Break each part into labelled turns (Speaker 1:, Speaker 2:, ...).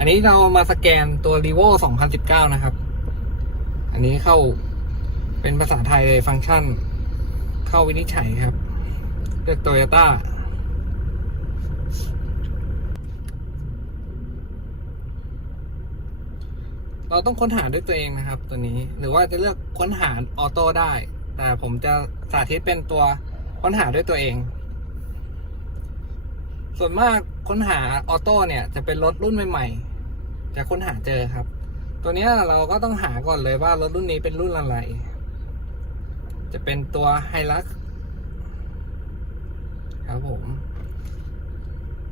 Speaker 1: อันนี้เรามาสแกนตัว r e v o 2019 นะครับ อันนี้เข้าเป็นภาษาไทยเลยฟังก์ชัน เข้าวินิจฉัยครับ เลือกโตโยต้าเราต้องค้นหาด้วยตัวเองนะครับ ตัวนี้หรือว่าจะเลือกค้นหาออโต้ได้ แต่ผมจะสาธิตเป็นตัวค้นหาด้วยตัวเอง ส่วนมากค้นหาออโต้เนี่ย จะเป็นรถรุ่นใหม่ ๆ จะค้นหาเจอครับ ตัวเนี้ยเราก็ต้องหาก่อนเลยว่ารถรุ่นนี้เป็นรุ่นอะไร จะเป็นตัวไฮลักครับผม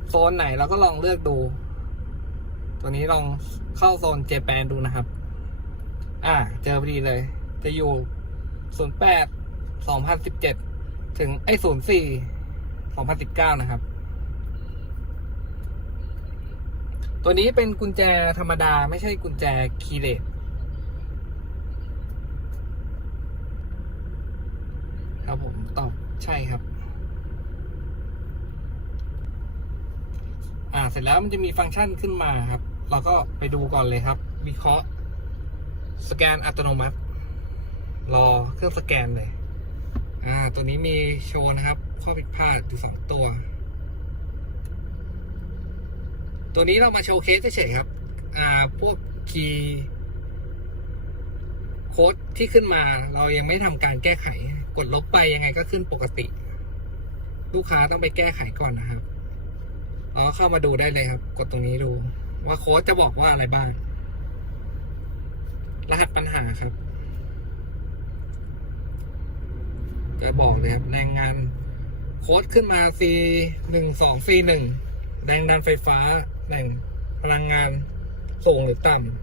Speaker 1: โซนไหนเราก็ลองเลือกดู ตัวนี้ลองเข้าโซนเจแปนดูนะครับ อ่า เจอพอดีเลย จะอยู่ 08 2017 ถึงไอ้04 2019 นะครับ ตัวนี้เป็นกุญแจธรรมดาไม่ใช่กุญแจคีย์เลสครับผมตอบใช่ครับ อ่าเสร็จแล้วมันจะมีฟังก์ชันขึ้นมาครับ เราก็ไปดูก่อนเลยครับ วิเคราะห์ สแกนอัตโนมัติ รอเครื่องสแกนเลย อ่า ตัวนี้มีโชว์นะครับ ข้อผิดพลาดอยู่สองตัว ตัวนี้เรามาโชว์เคสเฉยๆครับ อ่า พวกคีย์โค้ดที่ขึ้นมาเรายังไม่ทำการแก้ไข กดลบไปยังไงก็ขึ้นปกติ ลูกค้าต้องไปแก้ไขก่อนนะครับเราเข้ามาดูได้เลยครับ กดตรงนี้ดู ว่าโค้ดจะบอกว่าอะไรบ้าง รหัสปัญหาครับจะบอกเลยครับแรงงานโค้ดขึ้นมา C หนึ่งสอง C หนึ่ง แรงดันไฟฟ้าแรงพลังงานสูงหรือต่ำ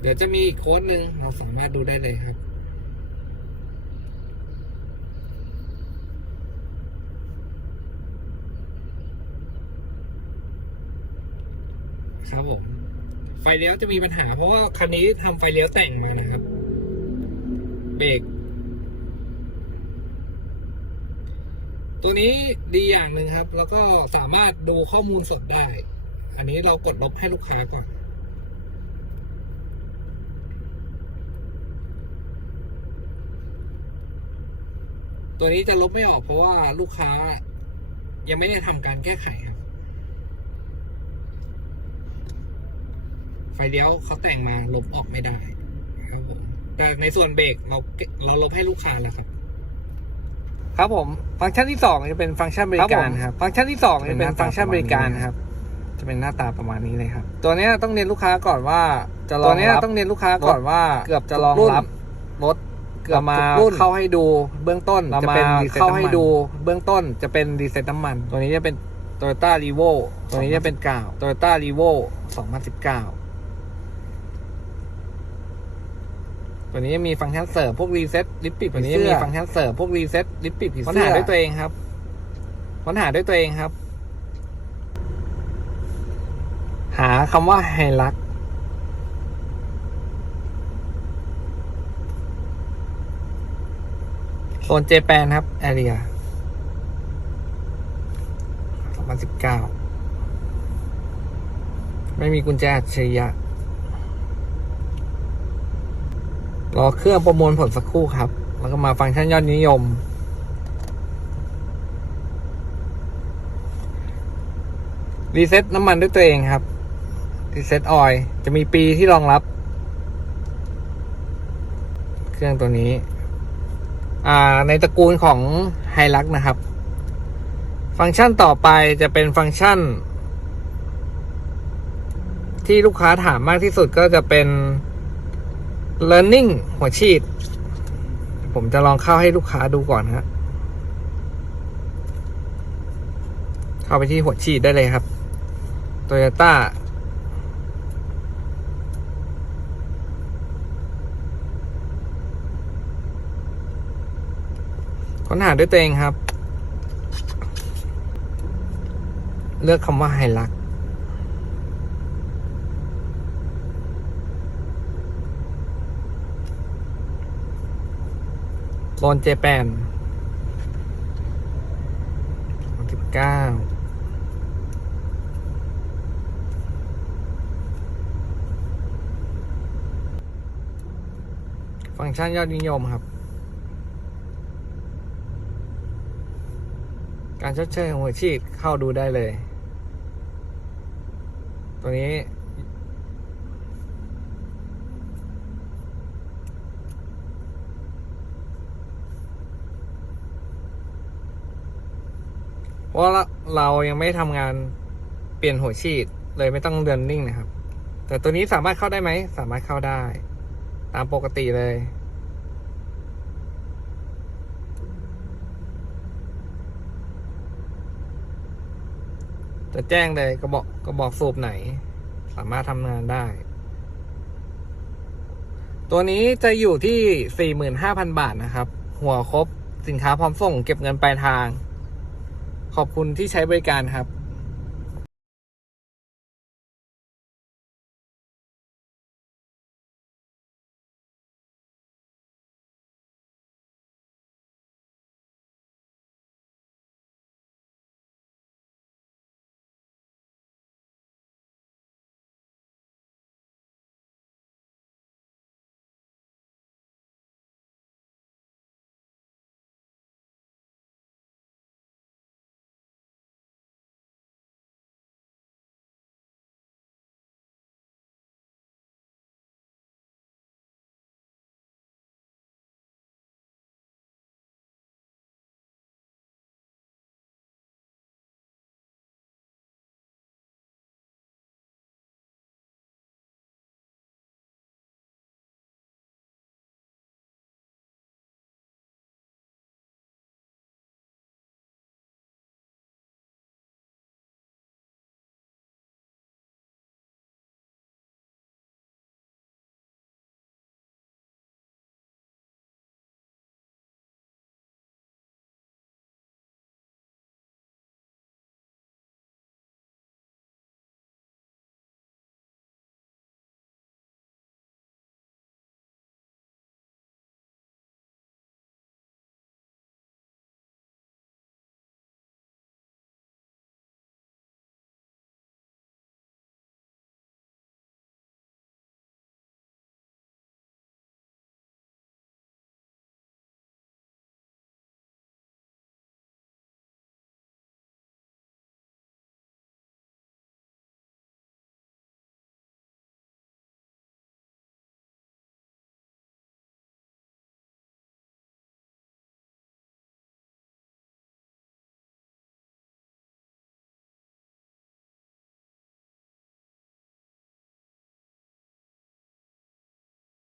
Speaker 1: เดี๋ยวจะมีอีกโค้ดหนึ่งเราสามารถดูได้เลยครับครับผมไฟเลี้ยวจะมีปัญหาเพราะว่าคันนี้ทำไฟเลี้ยวแต่งมานะครับ เบรก ตัวนี้ดีอย่างหนึ่งครับ แล้วก็สามารถดูข้อมูลสดได้ อันนี้เรากดลบให้ลูกค้าก่อนตัวนี้จะลบไม่ออกเพราะว่าลูกค้ายังไม่ได้ทำการแก้ไขครับ ไฟเลี้ยวเขาแต่งมาลบออกไม่ได้ครับผมแต่ในส่วนเบรกเราเราลบให้ลูกค้าแล้วครับ ครับผม ฟังก์ชันที่สองจะเป็นฟังก์ชันบริการครับ ฟังก์ชันที่สองจะเป็นฟังก์ชันบริการครับ จะเป็นหน้าตาประมาณนี้เลยครับ ตัวเนี้ยต้องเรียนลูกค้าก่อนว่า จะตัวเนี้ยต้องเรียนลูกค้าก่อนว่า เกือบจะรองรับรถเกือบมาเข้าให้ดูเบื้องต้นจะเป็นเข้าให้ดูเบื้องต้นจะเป็นดีเซลน้ำมัน ตัวนี้จะเป็น Toyota r e v o ตัวนี้จะเป็นกาว Toyota r e v o 2019 ตัวนี้มีฟังก์ชันเสริมพวกรีเซ็ตลิปปิดตัวนี้มีฟังก์ชันเสริมพวกรีเซ็ตลิปปิดผีเสื้อค้นหาด้วยตัวเองครับค้นหาด้วยตัวเองครับ หาคำว่าไฮลักโซนเจแปนครับแอเรีย2019 ไม่มีกุญแจอัจฉริยะ รอเครื่องประมวลผลสักครู่ครับ แล้วก็มาฟังก์ชันยอดนิยม รีเซ็ตน้ำมันด้วยตัวเองครับ รีเซ็ตออยจะมีปีที่รองรับ เครื่องตัวนี้ อ่า ในตระกูลของไฮลักนะครับ ฟังก์ชันต่อไปจะเป็นฟังก์ชัน ที่ลูกค้าถามมากที่สุดก็จะเป็น learning หัวฉีด ผมจะลองเข้าให้ลูกค้าดูก่อนฮะ เข้าไปที่หัวฉีดได้เลยครับ Toyota ค้นหาด้วยตัวเองครับ เลือกคำว่าไฮลัก โซนเจแปนสิบเก้าฟังก์ชันยอดนิยมครับ การชดเชยของหัวฉีดเข้าดูได้เลย ตัวนี้ ราะเรายังไม่ทำงานเปลี่ยนหัวฉีดเลยไม่ต้องเดินนิ่งนะครับ แต่ตัวนี้สามารถเข้าได้ไหม สามารถเข้าได้ ตามปกติเลย จะแจ้งเลยกระบอกกระบอกสูบไหน สามารถทำงานได้ ตัวนี้จะอยู่ที่ 45,000 บาทนะครับ หัวครบสินค้าพร้อมส่งเก็บเงินปลายทาง ขอบคุณที่ใช้บริการครับ